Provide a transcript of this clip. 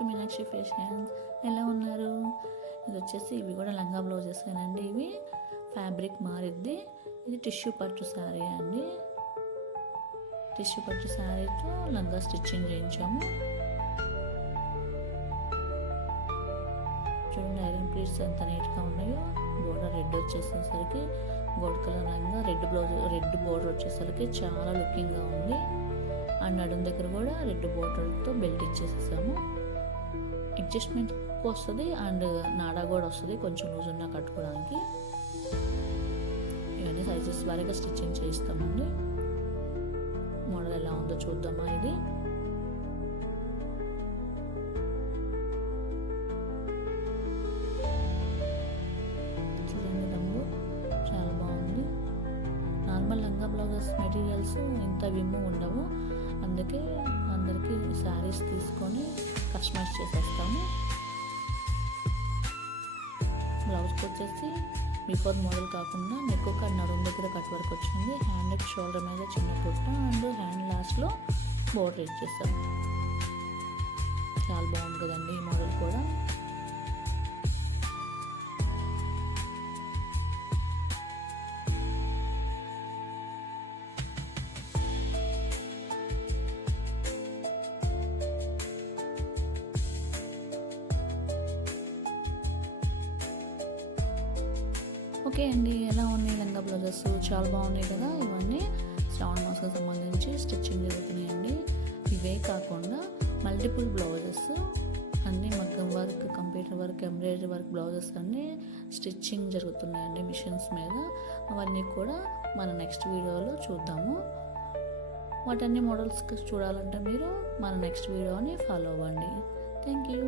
To Meenakshi fashions. ఎలా ఉన్నారు? ఇది వచ్చేసి ఇవి కూడా లంగా బ్లౌజెస్ అండి. ఇవి ఫ్యాబ్రిక్ మారిద్ది. ఇది టిష్యూ పట్టు శారీ అండి. టిష్యూ పట్టు శారీతో లంగా స్టిచ్చింగ్ చేయించాము. చూడండి ఐరన్ ప్లీట్స్ ఎంత నీట్గా ఉన్నాయో. బోర్డర్ రెడ్ వచ్చేసేసరికి గోల్డ్ కలర్ లంగా, రెడ్ బ్లౌజ్, రెడ్ బోర్డర్ వచ్చేసరికి చాలా లుకింగ్గా ఉంది. అండ్ నడుం దగ్గర కూడా రెడ్ బోర్డర్తో బెల్ట్ ఇచ్చేసేసాము. అడ్జస్ట్మెంట్ వస్తుంది అండ్ నాడా కూడా వస్తుంది, కొంచెం లూజ్ ఉన్నా కట్టుకోవడానికి. ఇవన్నీ సైజెస్ వారీగా స్టిచ్చింగ్ చేయిస్తామండి. మోడల్ ఎలా ఉందో చూద్దామా. ఇది చూడండి, రంగు చాలా బాగుంది. నార్మల్ లంగా బ్లౌజెస్ మెటీరియల్స్ ఇంత విమ్ము ఉండవు, అందుకే అందరికీ శారీస్ తీసుకొని కస్టమైజ్ చేసేస్తాము. బ్లౌజ్కి వచ్చేసి బిఫోర్ మోడల్ కాకుండా నెక్ కట్ నడుము దగ్గర కట్ వర్క్ వచ్చింది. హ్యాండ్ షోల్డర్ మీద చిన్న పుట్ట అండ్ హ్యాండ్ లాస్ట్లో బోర్డర్ ఇచ్చేస్తాం. చాలా బాగుంది కదండి ఈ మోడల్ కూడా. ఓకే అండి, ఎలా ఉన్నాయి లంగా బ్లౌజెస్? చాలా బాగున్నాయి కదా. ఇవన్నీ శ్రావణ మాసానికి సంబంధించి స్టిచ్చింగ్ జరుగుతున్నాయండి. ఇవే కాకుండా మల్టిపుల్ బ్లౌజెస్ అన్నీ మగ్గం work, computer work, embroidery work blouses అన్నీ స్టిచ్చింగ్ జరుగుతున్నాయండి మిషన్స్ మీద. అవన్నీ కూడా మన నెక్స్ట్ వీడియోలో చూద్దాము. వాటన్ని మోడల్స్ చూడాలంటే మీరు మన నెక్స్ట్ వీడియోని ఫాలో అవ్వండి. Thank you.